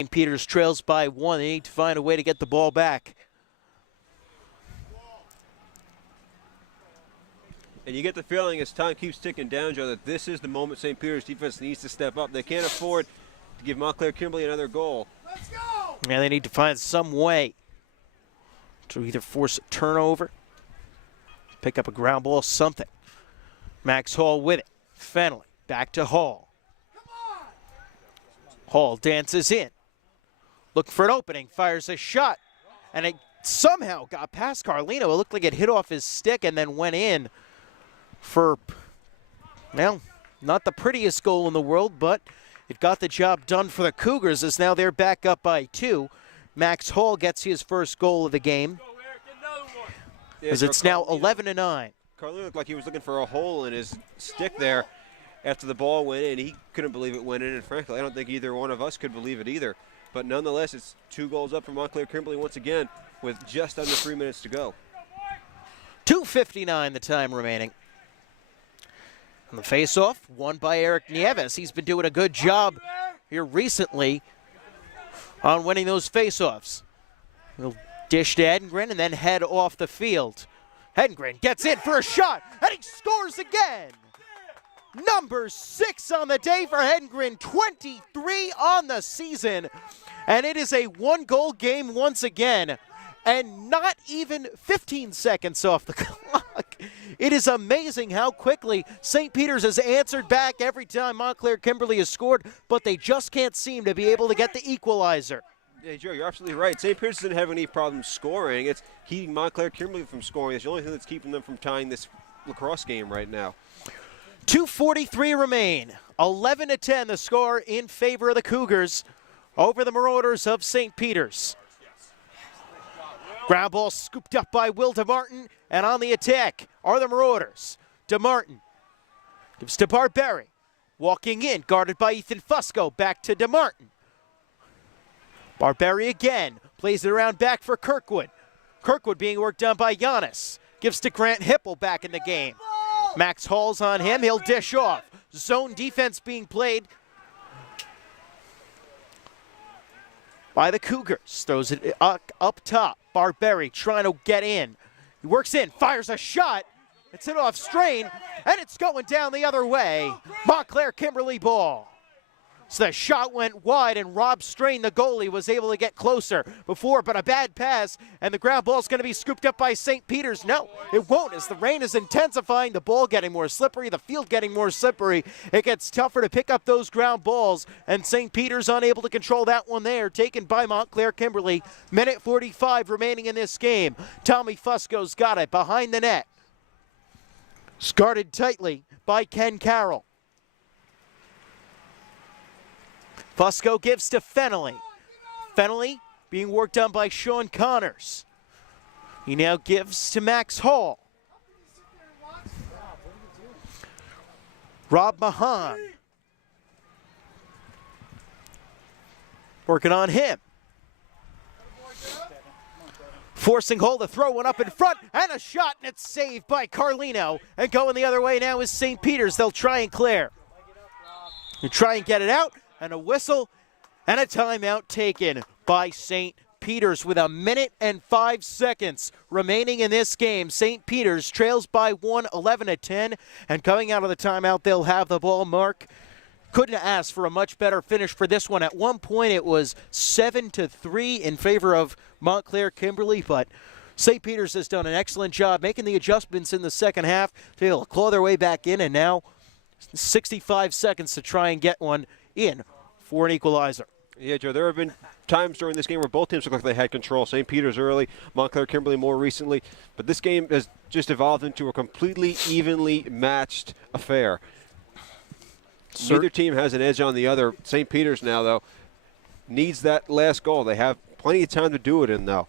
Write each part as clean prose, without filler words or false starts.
St. Peter's trails by 1. They need to find a way to get the ball back. And you get the feeling as time keeps ticking down, Joe, that this is the moment St. Peter's defense needs to step up. They can't afford to give Montclair Kimberly another goal. Let's go! Yeah, they need to find some way to either force a turnover, pick up a ground ball, something. Max Hall with it. Fennelly back to Hall. Hall dances in. Looking for an opening, fires a shot, and it somehow got past Carlino. It looked like it hit off his stick and then went in for, well, not the prettiest goal in the world, but it got the job done for the Cougars as now they're back up by 2. Max Hall gets his first goal of the game as it's now 11-9. Carlino looked like he was looking for a hole in his stick there after the ball went in. He couldn't believe it went in, and frankly, I don't think either one of us could believe it either. But nonetheless, it's 2 goals up for Montclair Kimberly once again with just under 3 minutes to go. 2:59 the time remaining. And the face-off, won by Eric Nieves. He's been doing a good job here recently on winning those face-offs. He'll dish to Hedengren and then head off the field. Hedengren gets in for a shot, and he scores again. Number 6 on the day for Hedengren, 23 on the season. And it is a 1-goal game once again, and not even 15 seconds off the clock. It is amazing how quickly St. Peter's has answered back every time Montclair Kimberly has scored, but they just can't seem to be able to get the equalizer. Yeah, Joe, you're absolutely right. St. Peter's didn't have any problem scoring. It's keeping Montclair Kimberly from scoring. It's the only thing that's keeping them from tying this lacrosse game right now. 2:43 remain. 11-10 the score in favor of the Cougars over the Marauders of St. Peter's. Ground ball scooped up by Will DeMartin, and on the attack are the Marauders. DeMartin gives to Barberi. Walking in, guarded by Ethan Fusco, back to DeMartin. Barberi again, plays it around back for Kirkwood. Kirkwood being worked on by Giannis. Gives to Grant Hipple back in the game. Max Hall's on him, he'll dish off. Zone defense being played by the Cougars. Throws it up top. Barberi trying to get in. He works in, fires a shot. It's hit off Strain, and it's going down the other way. Montclair Kimberly ball. So the shot went wide, and Rob Strain, the goalie, was able to get closer before, but a bad pass, and the ground ball's going to be scooped up by St. Peter's. No, it won't, as the rain is intensifying, the ball getting more slippery, the field getting more slippery. It gets tougher to pick up those ground balls, and St. Peter's unable to control that one there, taken by Montclair Kimberly. Minute 45 remaining in this game. Tommy Fusco's got it behind the net. Guarded tightly by Ken Carroll. Fusco gives to Fennelly. Fennelly being worked on by Sean Connors. He now gives to Max Hall. Rob Mahan. Working on him. Forcing Hall to throw one up in front, and a shot, and it's saved by Carlino. And going the other way now is St. Peter's. They'll try and clear. They try and get it out. And a whistle and a timeout taken by St. Peter's with 1 minute and 5 seconds remaining in this game. St. Peter's trails by 1, 11-10, and coming out of the timeout, they'll have the ball. Mark couldn't ask for a much better finish for this one. At one point, it was 7-3 in favor of Montclair Kimberly, but St. Peter's has done an excellent job making the adjustments in the second half to be able to claw their way back in, and now 65 seconds to try and get one in for an equalizer. Yeah, Joe, there have been times during this game where both teams look like they had control. St. Peter's early, Montclair Kimberly more recently. But this game has just evolved into a completely evenly matched affair. Neither team has an edge on the other. St. Peter's now, though, needs that last goal. They have plenty of time to do it in, though.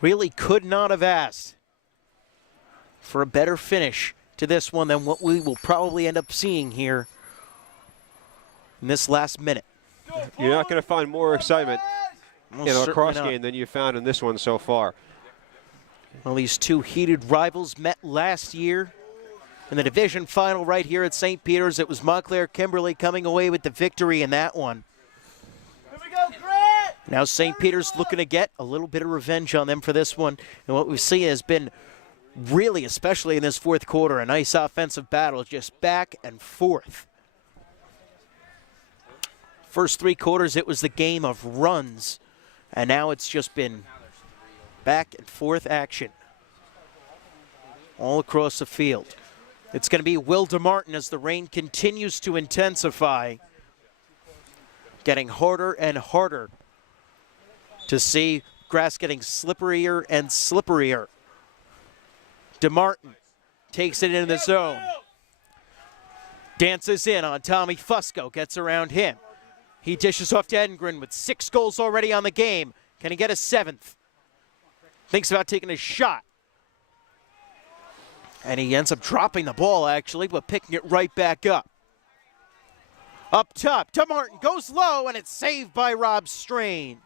Really could not have asked for a better finish to this one than what we will probably end up seeing here in this last minute. You're not going to find more excitement in a lacrosse game than you found in this one so far. Well, these two heated rivals met last year in the division final right here at St. Peter's. It was Montclair Kimberly coming away with the victory in that one. Here we go, Grant! Now St. Peter's looking to get a little bit of revenge on them for this one. And what we see has been really, especially in this fourth quarter, a nice offensive battle, just back and forth. First three quarters, it was the game of runs. And now it's just been back and forth action all across the field. It's going to be Will DeMartin as the rain continues to intensify, getting harder and harder to see. Grass getting slipperier and slipperier. DeMartin takes it in the zone. Dances in on Tommy Fusco, gets around him. He dishes off to Edengren with 6 goals already on the game. Can he get a 7th? Thinks about taking a shot. And he ends up dropping the ball, actually, but picking it right back up. Up top, DeMartin goes low, and it's saved by Rob Strain.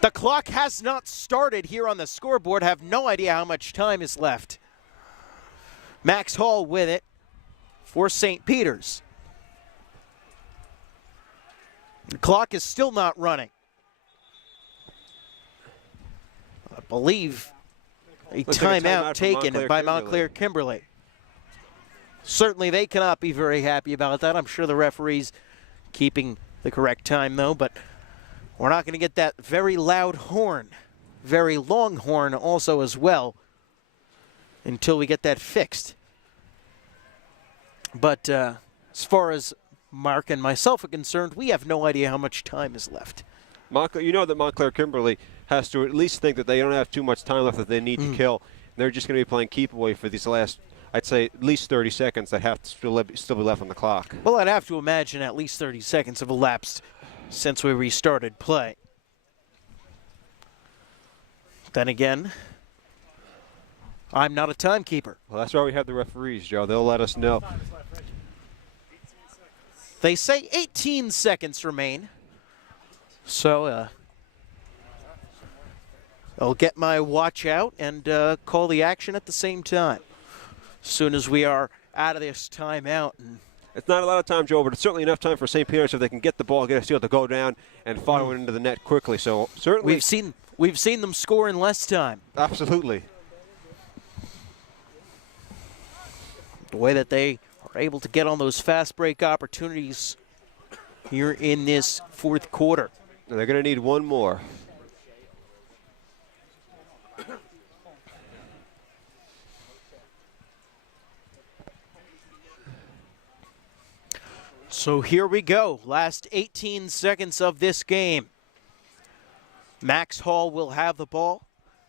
The clock has not started here on the scoreboard. Have no idea how much time is left. Max Hall with it for St. Peter's. The clock is still not running. I believe a timeout taken by Montclair Kimberly. Certainly they cannot be very happy about that. I'm sure the referee's keeping the correct time, though, but we're not going to get that very loud horn, very long horn also as well, until we get that fixed. But as far as Mark and myself are concerned, we have no idea how much time is left. You know that Montclair Kimberly has to at least think that they don't have too much time left that they need to kill. They're just going to be playing keep away for these last, I'd say, at least 30 seconds that have to still be left on the clock. Well, I'd have to imagine at least 30 seconds have elapsed since we restarted play. Then again, I'm not a timekeeper. Well, that's why we have the referees, Joe. They'll let us know. They say 18 seconds remain. So I'll get my watch out and call the action at the same time. As soon as we are out of this timeout. It's not a lot of time, Joe, but it's certainly enough time for St. Peter's if they can get the ball, get a steal to go down and follow it into the net quickly. So certainly we've seen them score in less time. Absolutely. The way that they are able to get on those fast break opportunities here in this fourth quarter. They're going to need one more. So here we go. Last 18 seconds of this game. Max Hall will have the ball.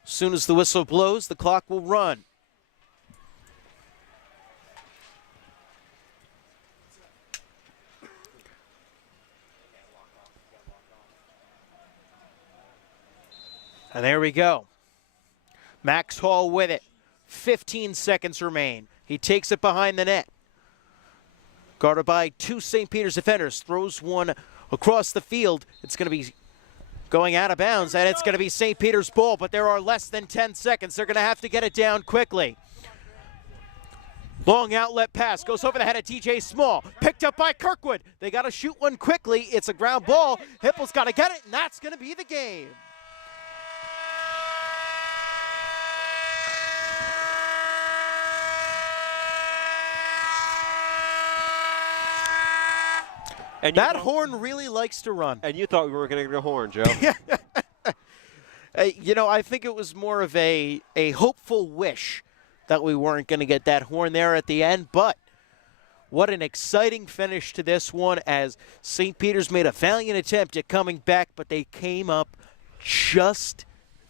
As soon as the whistle blows, the clock will run. And there we go. Max Hall with it. 15 seconds remain. He takes it behind the net. Guarded by 2 St. Peter's defenders. Throws one across the field. It's going to be going out of bounds, and it's going to be St. Peter's ball, but there are less than 10 seconds. They're going to have to get it down quickly. Long outlet pass goes over the head of TJ Small. Picked up by Kirkwood. They got to shoot one quickly. It's a ground ball. Hippel's got to get it, and that's going to be the game. And that horn really likes to run. And you thought we weren't going to get a horn, Joe. You know, I think it was more of a hopeful wish that we weren't going to get that horn there at the end. But what an exciting finish to this one as St. Peter's made a valiant attempt at coming back, but they came up just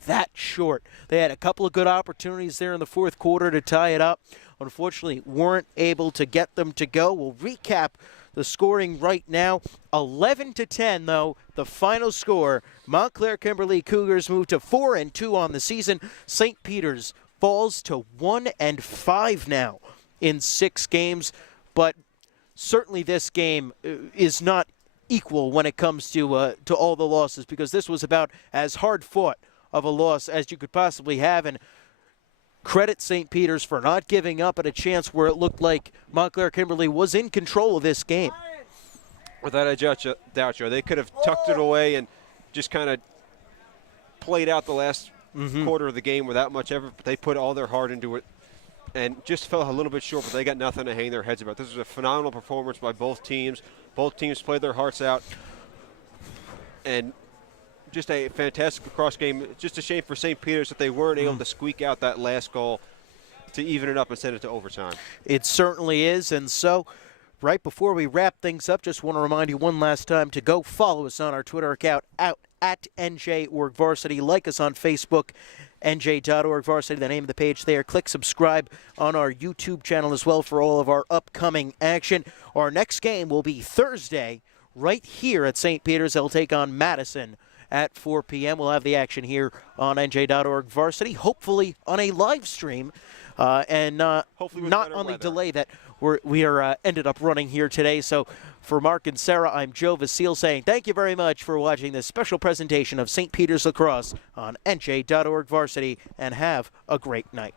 that short. They had a couple of good opportunities there in the fourth quarter to tie it up. Unfortunately, weren't able to get them to go. We'll recap the scoring right now. 11-10, though, the final score. Montclair Kimberly Cougars move to 4-2 on the season. St. Peter's falls to 1-5 now in 6 games. But certainly this game is not equal when it comes to all the losses, because this was about as hard fought of a loss as you could possibly have. And credit St. Peter's for not giving up at a chance where it looked like Montclair Kimberly was in control of this game. Without a doubt, Joe, they could have tucked it away and just kind of played out the last quarter of the game without much effort, but they put all their heart into it and just fell a little bit short, but they got nothing to hang their heads about. This was a phenomenal performance by both teams. Both teams played their hearts out, and just a fantastic lacrosse game. It's just a shame for St. Peter's that they weren't able to squeak out that last goal to even it up and send it to overtime. It certainly is, and so right before we wrap things up, just want to remind you one last time to go follow us on our Twitter account at NJ.ORG Varsity. Like us on Facebook, NJ.ORG Varsity, the name of the page there. Click subscribe on our YouTube channel as well for all of our upcoming action. Our next game will be Thursday right here at St. Peter's. They'll take on Madison at 4 p.m. We'll have the action here on NJ.ORG Varsity, hopefully on a live stream and Hopefully not on the delay that we ended up running here today. So for Mark and Sarah, I'm Joe Vasile saying thank you very much for watching this special presentation of St. Peter's Lacrosse on NJ.ORG Varsity, and have a great night.